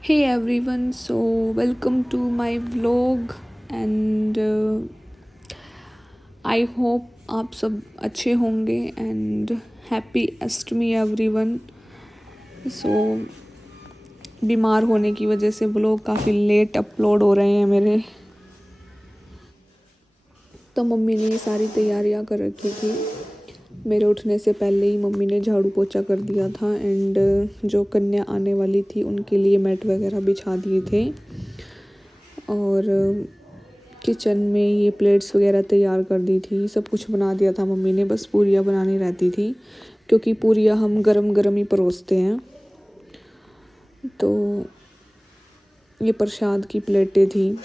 Hey everyone, so welcome to my vlog and I hope आप सब अच्छे होंगे and happy Ashtami everyone. So बीमार होने की वजह से व्लॉग काफ़ी लेट अपलोड हो रहे हैं मेरे. तो मम्मी ने ये सारी तैयारियां कर रखी थी. मेरे उठने से पहले ही मम्मी ने झाड़ू पोछा कर दिया था एंड जो कन्या आने वाली थी उनके लिए मैट वगैरह बिछा दिए थे और किचन में ये प्लेट्स वगैरह तैयार कर दी थी. सब कुछ बना दिया था मम्मी ने, बस पूरियाँ बनानी रहती थी क्योंकि पूरियाँ हम गरम गरम ही परोसते हैं. तो ये प्रसाद की प्लेटें थी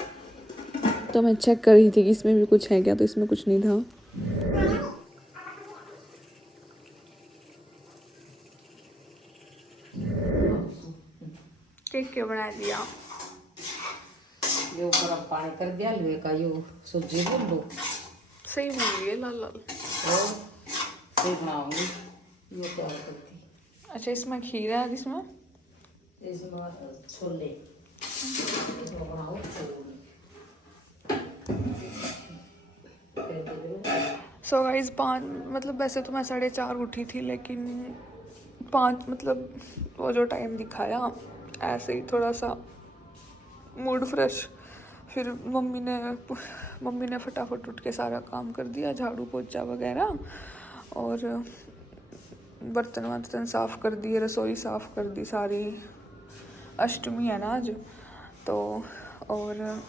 तो मैं चेक कर रही थी कि इसमें भी कुछ है क्या, तो इसमें कुछ नहीं था. केक क्या बना दिया? यो गरम पानी कर दिया लोहे का, यो सूजी बोल लो. सही बन रही है लाल लाल. और सही बनाऊंगी यो तैयार करती. अच्छा, इसमें खीर है, इसमें इसमें छोले इसमें बनाओ छोले. सो गाइस 5 मतलब वैसे तो मैं 4:30 उठी थी लेकिन 5 मतलब वो जो टाइम दिखाया ऐसे ही थोड़ा सा मूड फ्रेश. फिर मम्मी ने फटाफट उठ के सारा काम कर दिया, झाड़ू पोछा वगैरह और बर्तन वर्तन साफ़ कर दिए, रसोई साफ़ कर दी सारी. अष्टमी है ना आज तो. और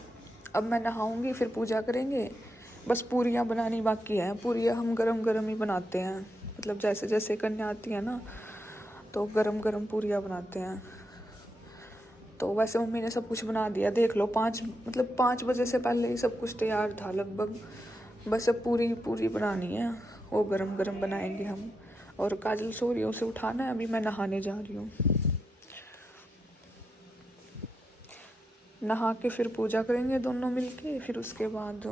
अब मैं नहाऊंगी, फिर पूजा करेंगे. बस पूरियाँ बनानी बाकी है. पूरियाँ हम गरम गरम ही बनाते हैं, मतलब जैसे जैसे कन्या आती है ना तो गरम गरम पूरियाँ बनाते हैं. तो वैसे मम्मी ने सब कुछ बना दिया, देख लो. 5 बजे से पहले ही सब कुछ तैयार था लगभग. बस अब पूरी बनानी है, वो गरम गरम बनाएंगे हम. और काजल सो रही है, उसे उठाना है. अभी मैं नहाने जा रही हूँ. नहा के फिर पूजा करेंगे दोनों मिलके. फिर उसके बाद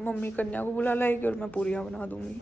मम्मी कन्या को बुला लाएगी और मैं पूरियाँ बना दूँगी.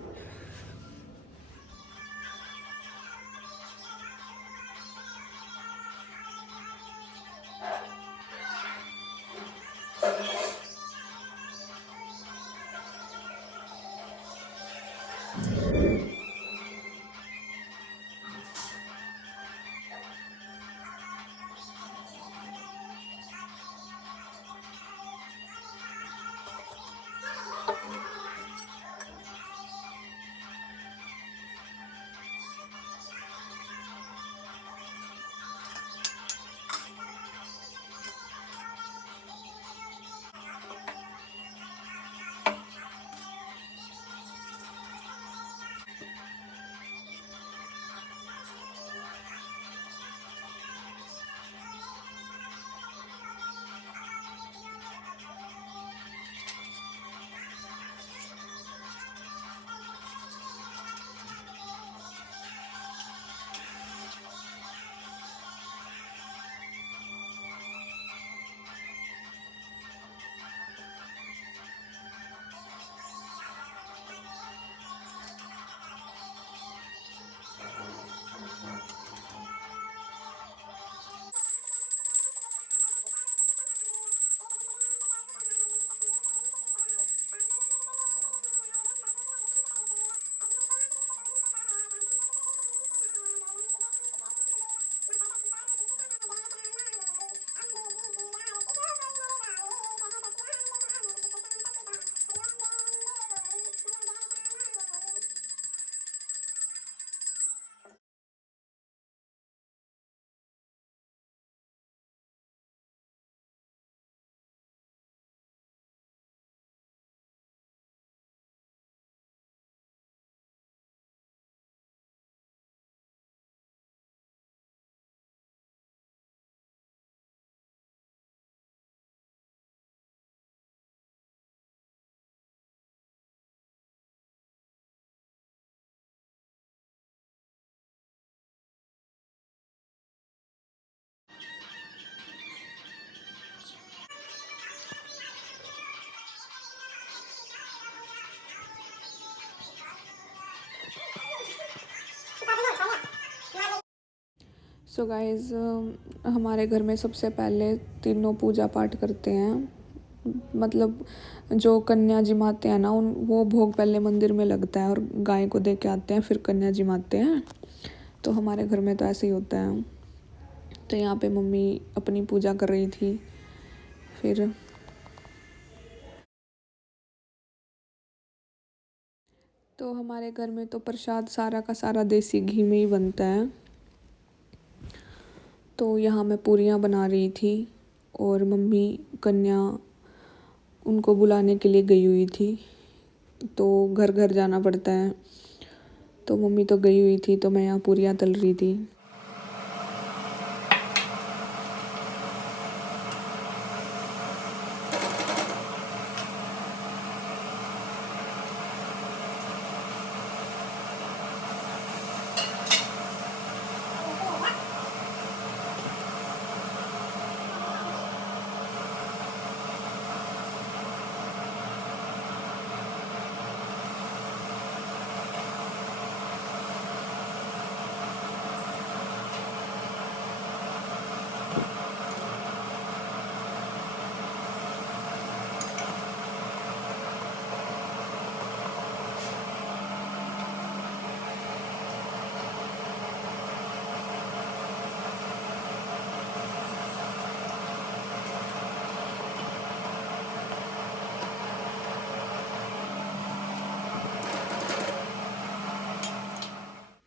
सो गाइज़ हमारे घर में सबसे पहले तीनों पूजा पाठ करते हैं। मतलब जो कन्या जिमाते हैं ना वो भोग पहले मंदिर में लगता है और गाय को दे के आते हैं, फिर कन्या जिमाते हैं। तो हमारे घर में तो ऐसे ही होता है। तो यहाँ पे मम्मी अपनी पूजा कर रही थी। फिर तो हमारे घर में तो प्रसाद सारा का सारा देसी घी में ही बनता है। तो यहाँ मैं पूरियाँ बना रही थी और मम्मी कन्या उनको बुलाने के लिए गई हुई थी। तो घर घर जाना पड़ता है, तो मम्मी तो गई हुई थी, तो मैं यहाँ पूरियाँ तल रही थी।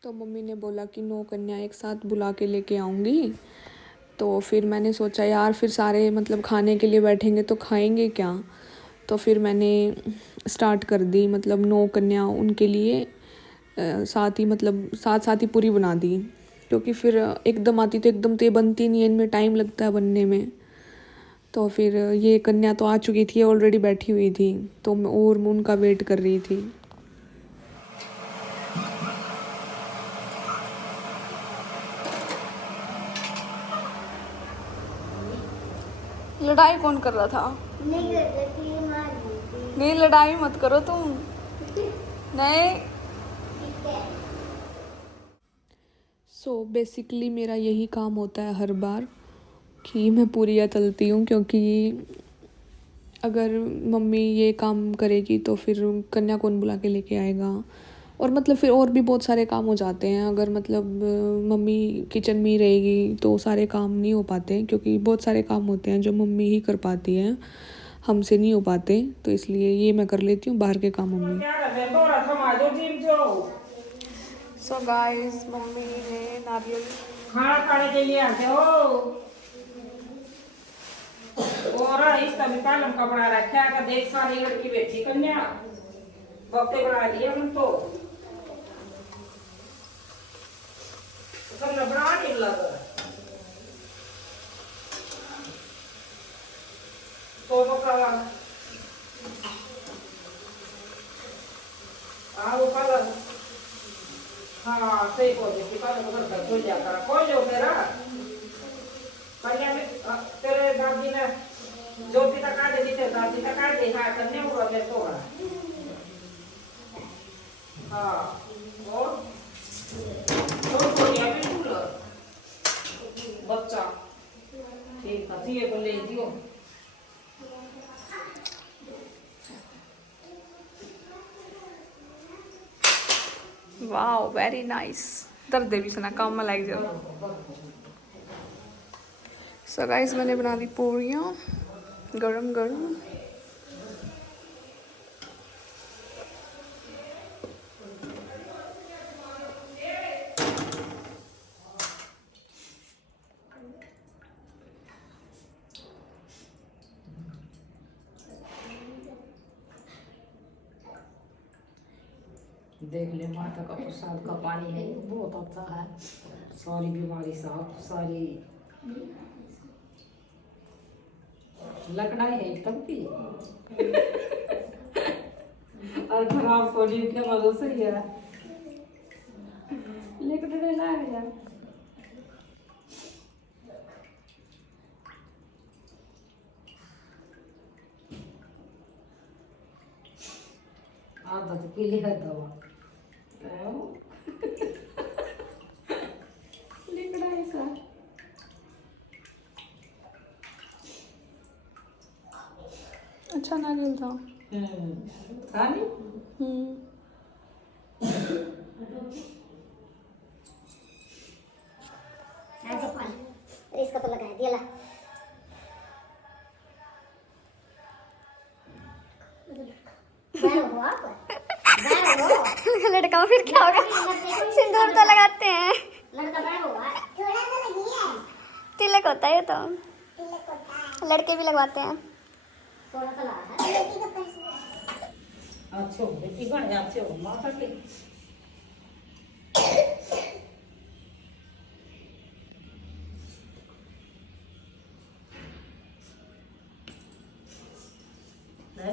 तो मम्मी ने बोला कि 9 कन्या एक साथ बुला के लेके आऊँगी। तो फिर मैंने सोचा यार फिर सारे मतलब खाने के लिए बैठेंगे तो खाएंगे क्या। तो फिर मैंने स्टार्ट कर दी, मतलब 9 कन्या उनके लिए साथ ही मतलब साथ ही पूरी बना दी। क्योंकि फिर एकदम आती तो एकदम तो ये बनती नहीं है, इनमें टाइम लगता है बनने में। तो फिर ये कन्या तो आ चुकी थी, ऑलरेडी बैठी हुई थी, तो मैं और उनका वेट कर रही थी। लड़ाई कौन कर रहा था? नहीं लड़ाई मत करो तुम। नहीं। सो बेसिकली मेरा यही काम होता है हर बार कि मैं पूरियाँ तलती हूँ। क्योंकि अगर मम्मी ये काम करेगी तो फिर कन्या कौन बुला के लेके आएगा। और मतलब फिर और भी बहुत सारे काम हो जाते हैं। अगर मतलब मम्मी किचन में ही रहेगी तो सारे काम नहीं हो पाते, क्योंकि बहुत सारे काम होते हैं जो मम्मी ही कर पाती हैं, हमसे नहीं हो पाते। तो इसलिए ये मैं कर लेती हूँ, बाहर के काम मम्मी। सो गाइस मम्मी ने नारियल खाना खाने के लिए आते हो और इसका भी पालम कपड़ा रखा है। देख सारी लड़की बैठी कन्या बक्ते बना लिए हम तो सब बना नहीं लगा तो बकरा वो पालम। हाँ सही बोल रही पालम घर का धुल जाता कौन जो तेरा कन्या में तेरे दादी ने जो पिता काट दी थे दादी का काट दी। हाँ कन्या हुआ मैं तो हाँ और बिल्कुल बच्चा ठीक है ये को ले दियो। Wow very nice. दर्द भी सुना काम में लाइक जाओ। सो गाइस मैंने बना दी पूरियाँ गरम गरम। देख ले माता का प्रसाद का पानी है बहुत अच्छा है। सारी बीमारी साफ सारी लकड़ाई है तब भी और खराब कोली के मदद से ही है लकड़े ना यार। आधा तो पीली है दवा लिकड़ा ऐसा अच्छा नारियल था। था नहीं। इसका तो लगाया दिया ला। लड़का फिर क्या होगा? सिंदूर तो लगाते हैं। लड़का बड़ा होगा, थोड़ा सा लगी है। तिलक होता है ये तो, लड़के भी लगवाते हैं। थोड़ा सा लगा है। अच्छे हो बेटी बन जा, अच्छे हो माता के।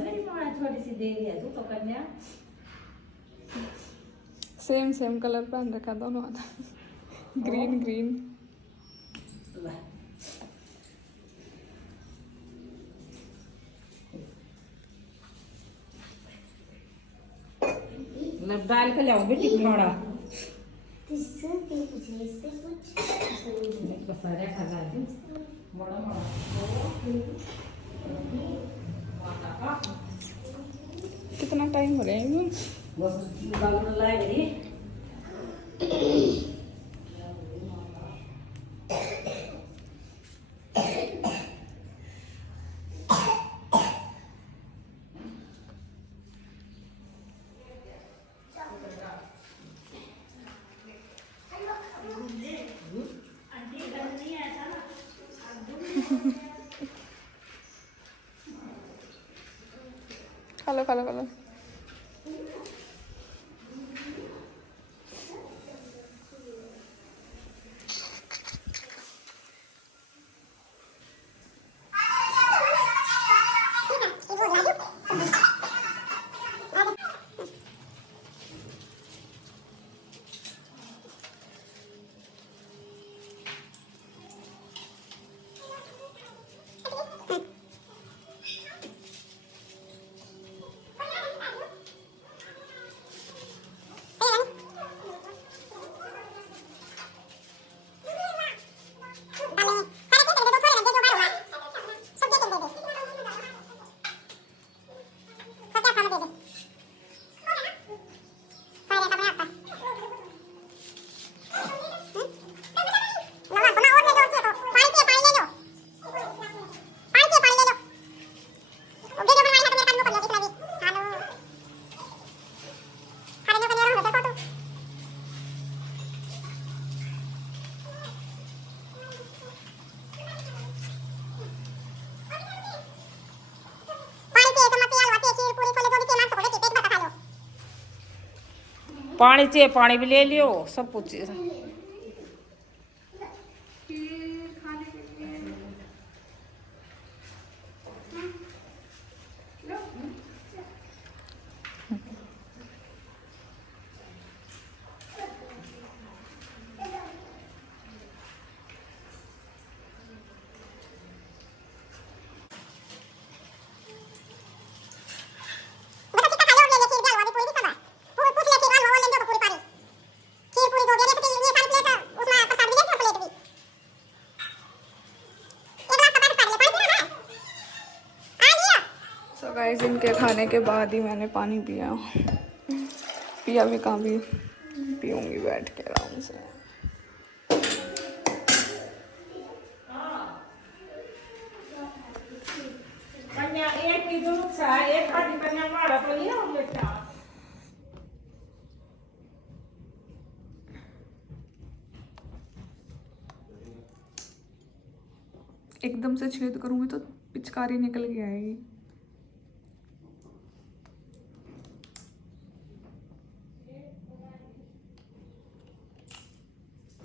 मेरी माँ थोड़ी सी देरी है, तू तो कन्या। सेम सेम कलर पहन रखा दोनों हाथ, ग्रीन ग्रीन। मैं डाल के लाऊं बेटी खाना। बसारे खा दी बड़ा कितना टाइम हो रहा है? बस बाल लाए गई। खा लो खा लो खा लो। पानी चाहिए, पानी भी ले लियो, सब कुछ। तो गाइस इनके खाने के बाद ही मैंने पानी पिया। पिया भी कहाँ, भी पीऊँगी बैठ के आराम से। कन्या एक की जरूरत है, एक खाली कन्या मारा तो नहीं हम बेटा। एकदम से छेद करूँगी तो पिचकारी निकल के आएगी।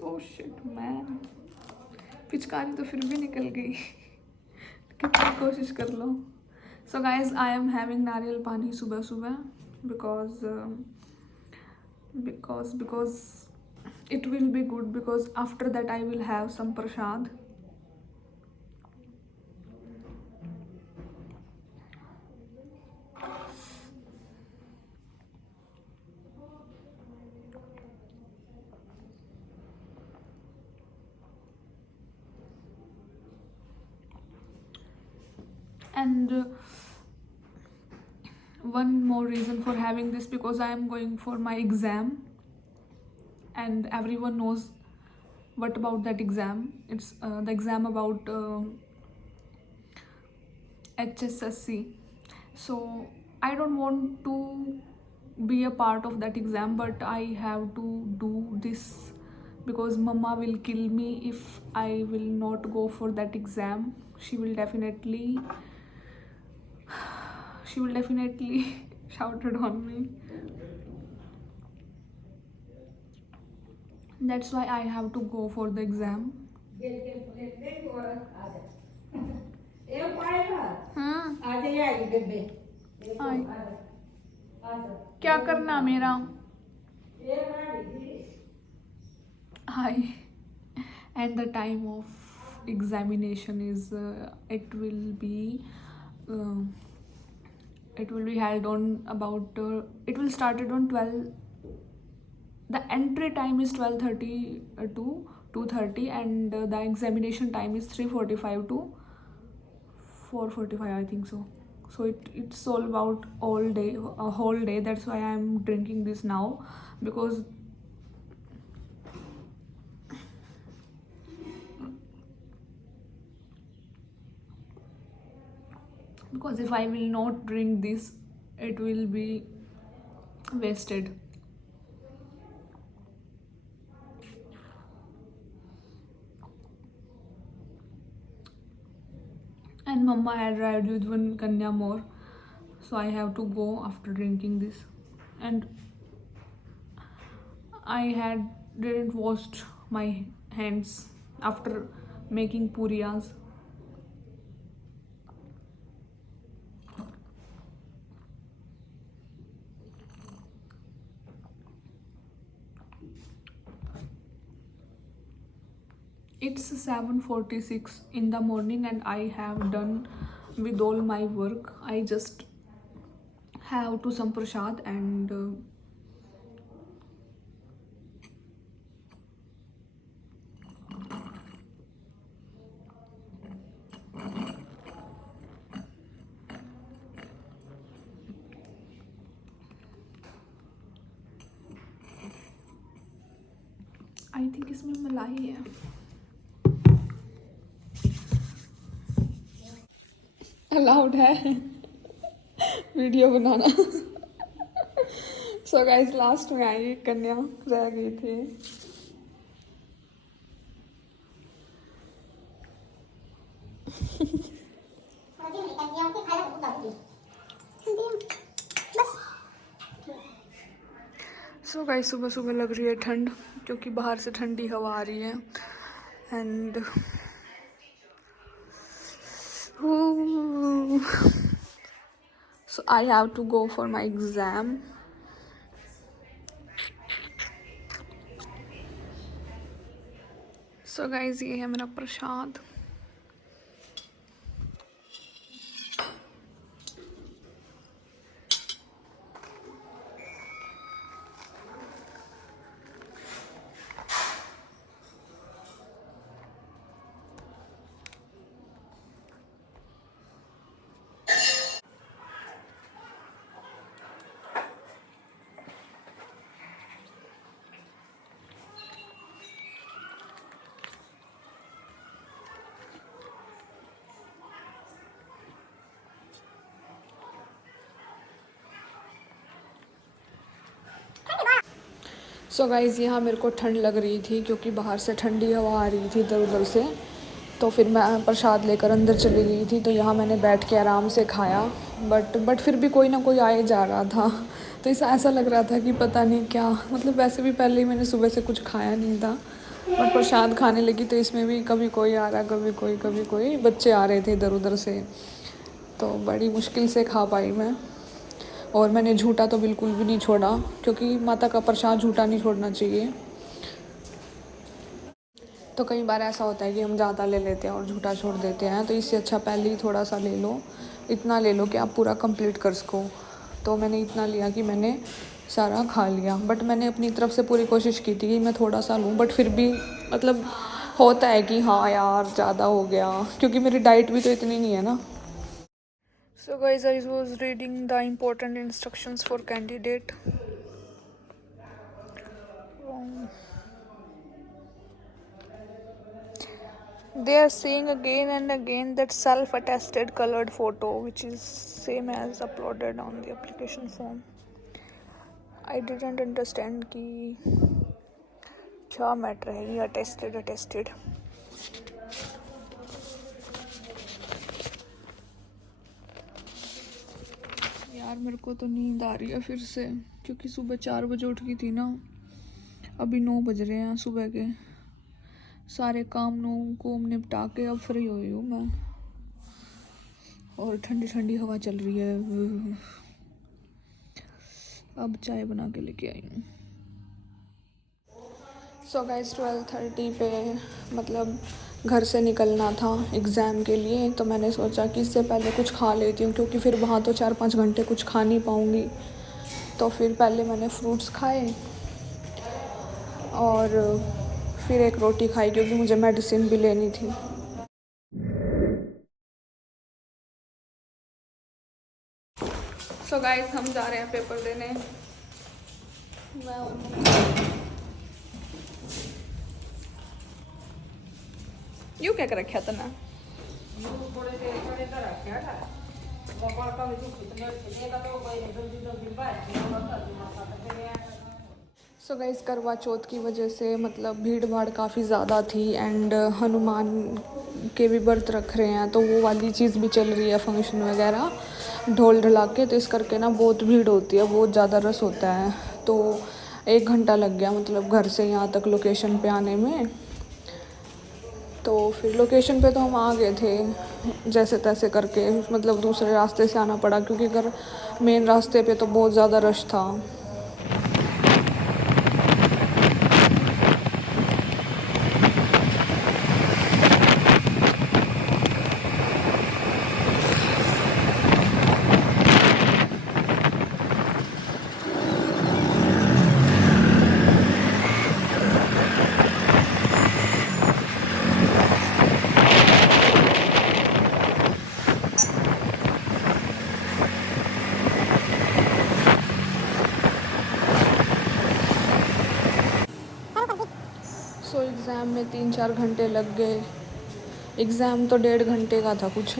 ओह शिट मैन, पिचकारी तो फिर भी निकल गई। कितनी कोशिश कर लो। So guys I am having nariyal pani सुबह सुबह because it will be good, because after that I will have some prasad. And one more reason for having this, because I am going for my exam, and everyone knows what about that exam. It's the exam about HSSC. So I don't want to be a part of that exam, but I have to do this because mama will kill me if I will not go for that exam. She will definitely shouted on me. That's why I have to go for the exam. हाय, क्या करना मेरा? हाय. And the time of examination is it will be held on about it will started on 12. The entry time is 12:30 to 2:30, and the examination time is 3:45 to 4:45, I think so. So it's all about all day, a whole day. That's why I'm drinking this now, because if I will not drink this, it will be wasted. And mama had arrived with one kanya more, so I have to go after drinking this. And I didn't wash my hands after making puriyas. It's 7:46 in the morning, and I have done with all my work. I just have to some prasad and I think इसमें मलाई है. Allowed है video बनाना. So guys, last में आई कन्या रह गई थी. So guys, सुबह सुबह लग रही है ठंड, क्योंकि बाहर से ठंडी हवा आ रही है. And so I have to go for my exam. So guys, ये है मेरा प्रसाद. सो गाइज़, यहाँ मेरे को ठंड लग रही थी क्योंकि बाहर से ठंडी हवा आ रही थी इधर उधर से. तो फिर मैं प्रसाद लेकर अंदर चली गई थी. तो यहाँ मैंने बैठ के आराम से खाया. बट फिर भी कोई ना कोई आए जा रहा था. तो ऐसा लग रहा था कि पता नहीं क्या, मतलब वैसे भी पहले ही मैंने सुबह से कुछ खाया नहीं था, बट प्रसाद खाने लगी तो इसमें भी कभी कोई आ रहा, कभी कोई बच्चे आ रहे थे इधर उधर से. तो बड़ी मुश्किल से खा पाई मैं. और मैंने झूठा तो बिल्कुल भी नहीं छोड़ा, क्योंकि माता का प्रसाद झूठा नहीं छोड़ना चाहिए. तो कई बार ऐसा होता है कि हम ज़्यादा ले लेते हैं और झूठा छोड़ देते हैं. तो इससे अच्छा पहले ही थोड़ा सा ले लो, इतना ले लो कि आप पूरा कंप्लीट कर सको. तो मैंने इतना लिया कि मैंने सारा खा लिया. बट मैंने अपनी तरफ से पूरी कोशिश की थी कि मैं थोड़ा सा लूँ, बट फिर भी मतलब होता है कि हाँ यार ज़्यादा हो गया, क्योंकि मेरी डाइट भी तो इतनी नहीं है ना. So guys, I was reading the important instructions for candidate. They are saying again and again that self-attested colored photo, which is same as uploaded on the application form. I didn't understand कि क्या matter है ये attested. यार मेरे को तो नींद आ रही है फिर से, क्योंकि सुबह 4 बजे उठ गई थी ना, अभी 9 बज रहे हैं सुबह के। सारे काम को निपटा के अब फ्री हुई हूँ मैं, और ठंडी ठंडी हवा चल रही है। अब चाय बना के लेके आई हूँ। सो गाइस 12:30 पे मतलब घर से निकलना था एग्ज़ाम के लिए, तो मैंने सोचा कि इससे पहले कुछ खा लेती हूँ, क्योंकि फिर वहाँ तो 4-5 घंटे कुछ खा नहीं पाऊँगी। तो फिर पहले मैंने फ्रूट्स खाए और फिर एक रोटी खाई, क्योंकि मुझे मेडिसिन भी लेनी थी। सो गाइस हम जा रहे हैं पेपर देने। यू क्या कर रखा था ना? सो गाइस करवा चौथ की वजह से मतलब भीड़ भाड़ काफ़ी ज़्यादा थी, एंड हनुमान के भी व्रत रख रहे हैं, तो वो वाली चीज़ भी चल रही है, फंक्शन वगैरह ढोल ढला के। तो इस करके ना बहुत भीड़ होती है, बहुत ज़्यादा रस होता है। तो 1 घंटा लग गया मतलब घर से यहाँ तक लोकेशन पे आने में। तो फिर लोकेशन पे तो हम आ गए थे जैसे तैसे करके, मतलब दूसरे रास्ते से आना पड़ा, क्योंकि अगर मेन रास्ते पे तो बहुत ज़्यादा रश था। सो एग्ज़ाम में 3-4 घंटे लग गए। एग्ज़ाम तो 1.5 घंटे का था कुछ,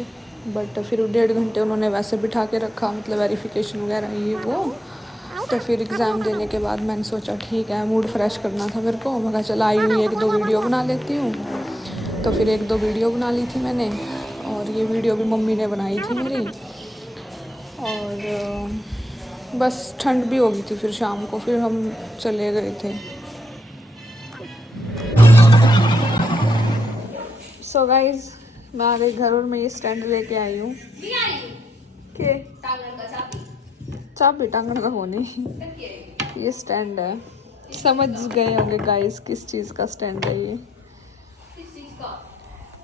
बट फिर 1.5 घंटे उन्होंने वैसे बिठा के रखा, मतलब वेरिफिकेशन वगैरह ये वो। तो फिर एग्ज़ाम देने के बाद मैंने सोचा ठीक है, मूड फ्रेश करना था मेरे को। मैं कहा चला आई हुई 1-2 वीडियो बना लेती हूँ। तो फिर 1-2 वीडियो बना ली थी मैंने, और ये वीडियो भी मम्मी ने बनाई थी मेरी। और बस ठंड भी हो गई थी, फिर शाम को फिर हम चले गए थे। सो गाइज मैं आ गई घर, और मैं ये स्टैंड लेके आई हूँ के चाबी टांगने का होने। ये स्टैंड है, समझ गए होंगे गाइस किस चीज़ का स्टैंड है ये।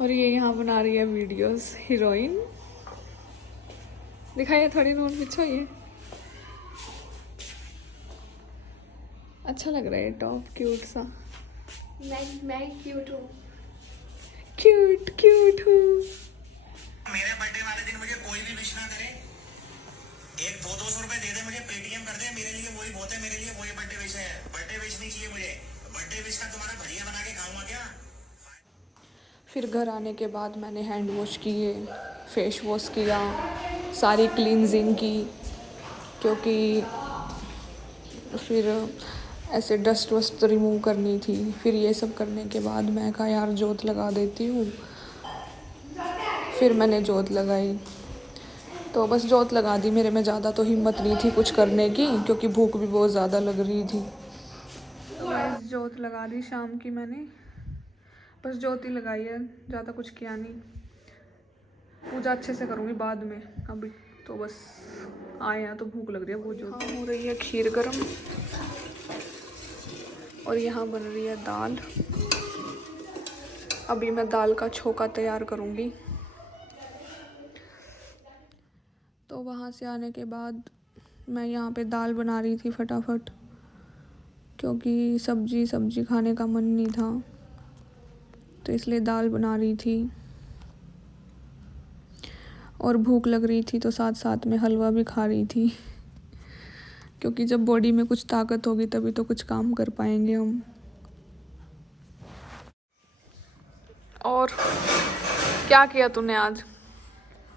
और ये यहाँ बना रही है वीडियोस हीरोइन। दिखाइए थोड़ी नोट पीछे, ये अच्छा लग रहा है टॉप, क्यूट सा। मैं क्यूट हूँ, क्यूट हूँ। मेरे बर्थडे वाले दिन मुझे कोई भी विश ना करे, 100-200 रुपए दे दे, मुझे पेटीएम कर दे, मेरे लिए वही बहुत है, मेरे लिए वही बर्थडे विश है। बर्थडे विश नहीं चाहिए मुझे, बर्थडे विश का तुम्हारा बढ़िया बना के खाऊंगा क्या। फिर घर आने के बाद मैंने हैंड वॉश किए, फेस वॉश किया, सारी क्लींजिंग की, क्योंकि फिर ऐसे डस्ट वस्ट रिमूव करनी थी। फिर ये सब करने के बाद मैं कहा यार जोत लगा देती हूँ। फिर मैंने जोत लगाई, तो बस जोत लगा दी। मेरे में ज़्यादा तो हिम्मत नहीं थी कुछ करने की, क्योंकि भूख भी बहुत ज़्यादा लग रही थी। तो बस जोत लगा दी शाम की मैंने, बस जोत ही लगाई है, ज़्यादा कुछ किया नहीं। पूजा अच्छे से करूँगी बाद में, अभी तो बस आए हैं तो भूख लग रही है वो। जो हो रही है खीर गरम, और यहाँ बन रही है दाल। अभी मैं दाल का छोका तैयार करूँगी। तो वहाँ से आने के बाद मैं यहाँ पे दाल बना रही थी फटाफट, क्योंकि सब्जी खाने का मन नहीं था, तो इसलिए दाल बना रही थी। और भूख लग रही थी तो साथ साथ में हलवा भी खा रही थी, क्योंकि जब बॉडी में कुछ ताकत होगी तभी तो कुछ काम कर पाएंगे हम। और क्या किया तूने आज?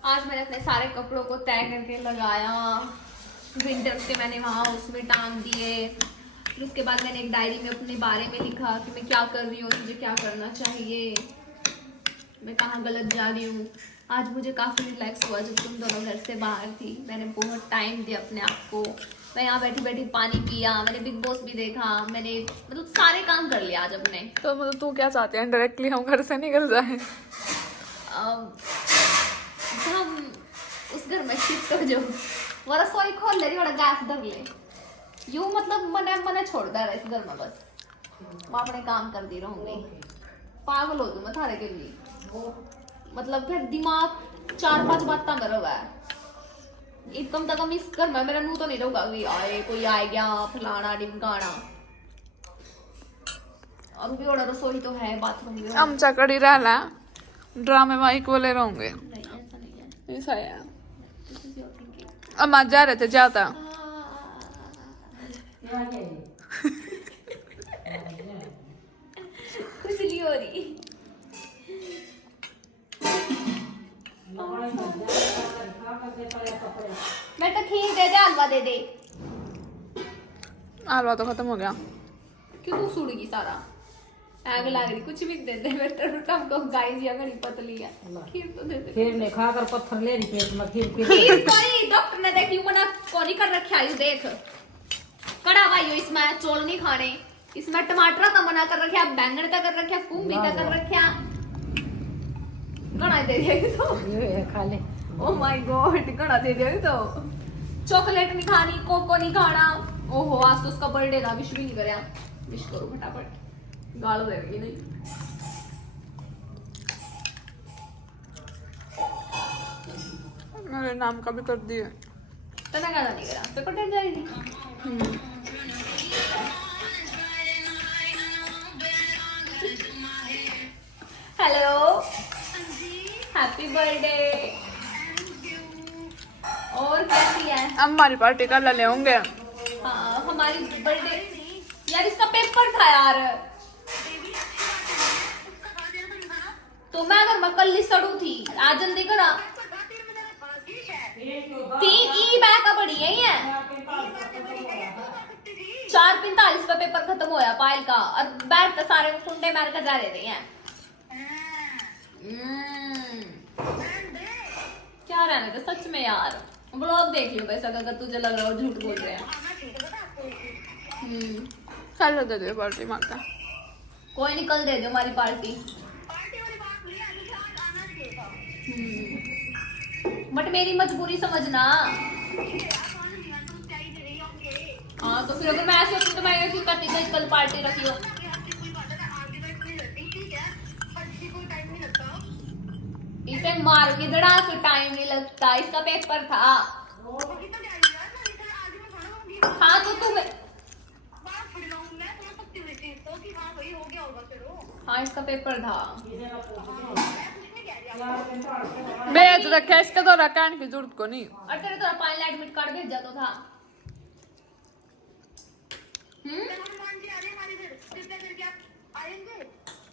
आज मैंने अपने सारे कपड़ों को तय करके लगाया, विंटर्स के मैंने वहाँ उसमें टांग दिए। फिर उसके बाद मैंने एक डायरी में अपने बारे में लिखा कि मैं क्या कर रही हूँ, मुझे क्या करना चाहिए, मैं कहाँ गलत जा रही हूँ। आज मुझे काफ़ी रिलैक्स हुआ जब तुम दोनों घर से बाहर थी। मैंने बहुत टाइम दिया अपने आप को। मैं यहाँ बैठी बैठी पानी पिया, मैंने बिग बॉस भी देखा, मैंने मतलब सारे काम कर लिया आज अपने। तो मतलब तू क्या चाहते हैं, डायरेक्टली हम घर से निकल जाएं? जब हम उस घर में शिफ्ट हो जाओ, वो रसोई खोल ले रही, बड़ा गैस धर ले, यूँ मतलब मने छोड़ दे रहा इस घर में, बस मैं अपने काम कर दी रहूंगी। पागल हो तू मैं थारे के लिए, मतलब फिर दिमाग 4-5 बातें में रहा है। कम से कम इस घर में मेरा मुंह तो नहीं रहूगा कि आए कोई आ गया फलाना ढिमकाना। और भी बड़ा रसोई तो है, बाथरूम भी है। हम चकड़ी रहना ड्रामे माइक वाले रहेंगे। नहीं ऐसा नहीं है, ऐसा है। This is your thinking. अब आज जा रहे थे जाता कुछ नहीं हो रही। मैं तो खीर दे दे, हलवा दे दे। हलवा तो खत्म हो गया। क्यों तू सुड़गी सारा? आग लग रही, कुछ भी दे दे। बेटा तुमको गाइस या घड़ी पतली है, खीर तो दे दे। खीर ने खाकर पत्थर ले रही पेट में। खीर खीर कोई डॉक्टर ने देखी मना कोनी कर रखा है, देख कड़ा भाई इसमें चौल नहीं खाने, इसमें टमाटर का मना कर रखा, बैंगन का कर रखा, कुंभी का कर रखा। कड़ा दे देगी तो ये खा ले। ओ माय गॉड, कड़ा दे देगी तो। चॉकलेट नहीं खानी, कोको नहीं खाना। ओहो आज तो उसका बर्थडे था, विश भी नहीं करया। विश करो फटाफट, गाल देगी नहीं। मेरे नाम का भी कर दिए। तना गाना नहीं करा, पेपर टेन जा रही थी। Hello, happy birthday. और कैसी है? हमारी पार्टी कल ले होंगे। हाँ हमारी बर्थडे यार, इसका पेपर था यार, तो मैं अगर मैं कल सड़ू थी आज जल्दी करा। 3 ई मैं का बड़ी है 4:45 पे पेपर खत्म होया पायल का, और बैठ तो सारे कुंडे मार कर जा रहे हैं। क्या रहने तो सच में यार, ब्लॉग देख लियो वैसा, अगर तुझे लग रहा हो झूठ बोल रहे हैं। कल दे दे पार्टी मांगता। कोई नहीं, कल दे दो हमारी पार्टी। बट मेरी मजबूरी समझना। हाँ तो फिर अगर मैं ऐसे होती तो मैं क्यों करती थी, कल पार्टी रखी हो। इसे मार के दड़ा के टाइम नहीं लगता, इसका पेपर था। हाँ तो तुम्हें, हाँ इसका पेपर था। भेज रखे इसके तो रखने की जरूरत को नहीं। और तेरे तो फाइनल एडमिट कार्ड भेजा तो था।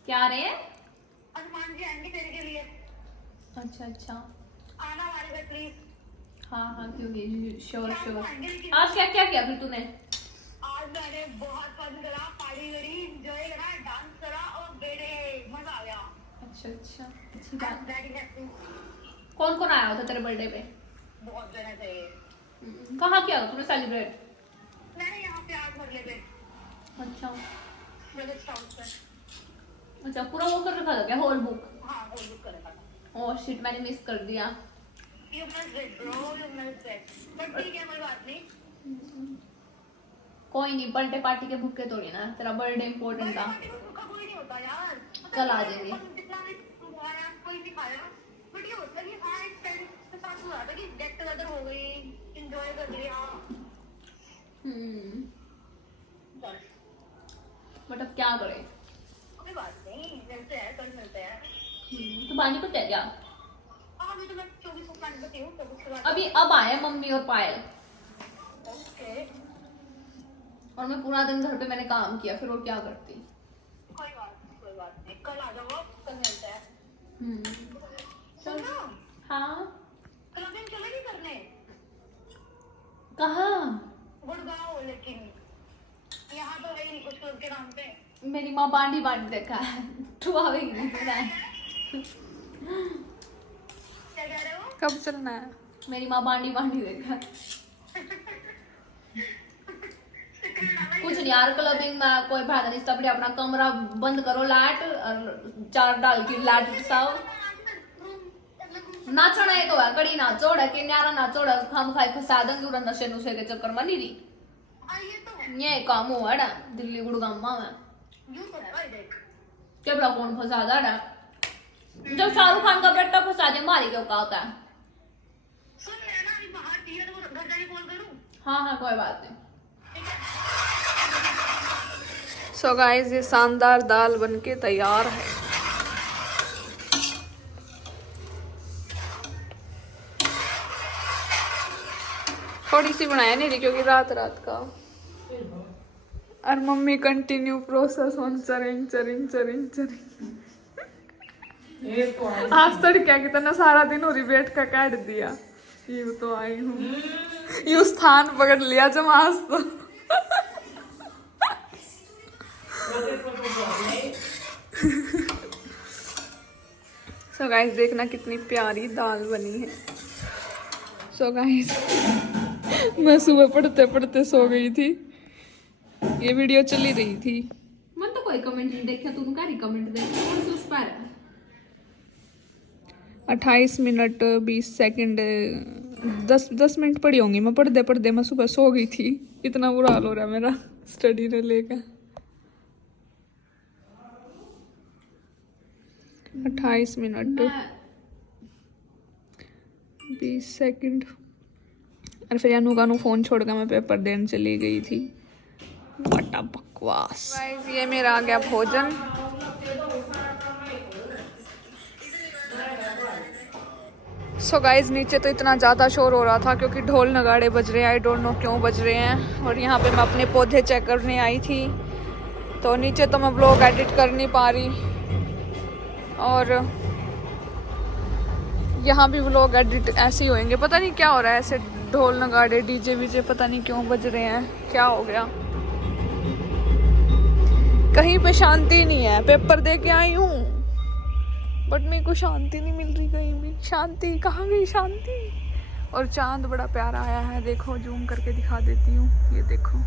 क्या रे? अच्छा अच्छा, आना हमारे घर प्लीज। हाँ हाँ क्यों नहीं, श्योर श्योर। आज क्या क्या किया फिर तूने? आज मैंने बहुत फन करा, पार्टी करी, एंजॉय करा, डांस करा और बेड़े मजा आ गया। अच्छा अच्छा, अच्छी बात। Very happy। कौन कौन आया था तेरे बर्थडे पे? बहुत जने थे। कहाँ किया तूने सेलिब्रेट? मैंने यहाँ पे आज भर ले अच्छा विलेज टाउन पे। अच्छा, पूरा वो कर रखा था क्या, होल बुक? हाँ वो बुक कर रखा था। ओह शिट, मैंने मिस कर दिया। You must wait bro, you must wait। But ठीक है, कोई बात नहीं। कोई नहीं, बर्थडे पार्टी के भूखे थोड़ी ना, तेरा बर्थडे इम्पोर्टेंट था। पार्टी में भूखा कोई नहीं होता यार। कल आ जाएंगे। जितना भी खाया कोई भी खाया, बट ये होता है कि हाँ एक फ्रेंड के साथ हुआ था कि गेट टुगेदर हो गई, एंजॉय कर लिया। बस बट अब क्या करें? कोई बात नहीं, मिलते हैं, कल मिलते हैं। तो पानी को क्या? हाँ अभी तो मैं 24 को प्लान करती हूँ, 24 के बाद। अभी अब आए मम्मी और पायल, ओके, और मैं पूरा दिन घर पे मैंने काम किया, फिर और क्या करती। कोई बात नहीं, कल आ जाओ, कल मिलते हैं। सुनो, हाँ क्लबिंग चलेगी करने? कहाँ? गुड़गांव, लेकिन यहाँ तो है ही नहीं कुछ क्लब के नाम पे। मेरी माँ बांडी देखा है, तू आवेगी नहीं पता है। क्या कह रहे हो? कब चलना है? मेरी माँ बांडी देखा है। कुछ नहीं यार, क्लबिंग में कोई फायदा नहीं, तब अपना कमरा बंद करो, लाइट और 4 डाल की लाइट सब नाचना है तो है, कड़ी नाचोड़ है कि न्यारा नाचोड़ है, हम खाई फसा देंगे उड़ा नशे नुशे के चक्कर में नहीं रही। ये तो है, ये काम हुआ है दिल्ली गुड़गांव में, यूं तो है भाई, देख। क्या बड़ा कौन फंसा दा है? जब शाहरुख खान का बेटा फंसा दे मारी क्यों का होता है? सुन, मैं ना अभी बाहर थी, तो घर जाके कॉल करूँ? हाँ कोई बात नहीं। सो गाइस, ये शानदार दाल बनके तैयार है। थोड़ी सी बनाया नहीं रही क्योंकि रात का, और मम्मी कंटिन्यू प्रोसेस ऑन चरिंग। आज तक क्या कितना सारा दिन हो रही बैठ का काट दिया। ये तो आई हूँ, यू स्थान पकड़ लिया जमास तो। सो गाइस, देखना कितनी प्यारी दाल बनी है। सो गाइस, मैं सुबह पढ़ते सो गई थी, ये वीडियो चली रही थी। मन तो कोई कमेंट नहीं देखा, तू क्या कमेंट देख उस पर 28 मिनट 20 सेकंड 10 मिनट पढ़ी होंगी मैं, पढ़ते मैं सुबह सो गई थी। इतना बुरा हाल हो रहा है मेरा स्टडी ने लेकर। 28 मिनट 20 सेकंड, और फिर अनु का फोन छोड़कर मैं पेपर देने चली गई थी। बड़ा बकवास। गाइस, ये मेरा आ गया भोजन। सो गाइस, नीचे तो इतना ज़्यादा शोर हो रहा था क्योंकि ढोल नगाड़े बज रहे हैं, आई डोंट नो क्यों बज रहे हैं। और यहाँ पे मैं अपने पौधे चेक करने आई थी, तो नीचे तो मैं व्लॉग एडिट कर नहीं पा रही, और यहाँ भी व्लॉग एडिट ऐसे ही होंगे। पता नहीं क्या हो रहा है, ऐसे ढोल नगाड़े डीजे वीजे पता नहीं क्यों बज रहे हैं, क्या हो गया। कहीं पे शांति नहीं है, पेपर दे के आई हूँ बट मेरे को शांति नहीं मिल रही कहीं भी। शांति कहाँ गई शांति? और चांद बड़ा प्यारा आया है, देखो जूम करके दिखा देती हूँ, ये देखो।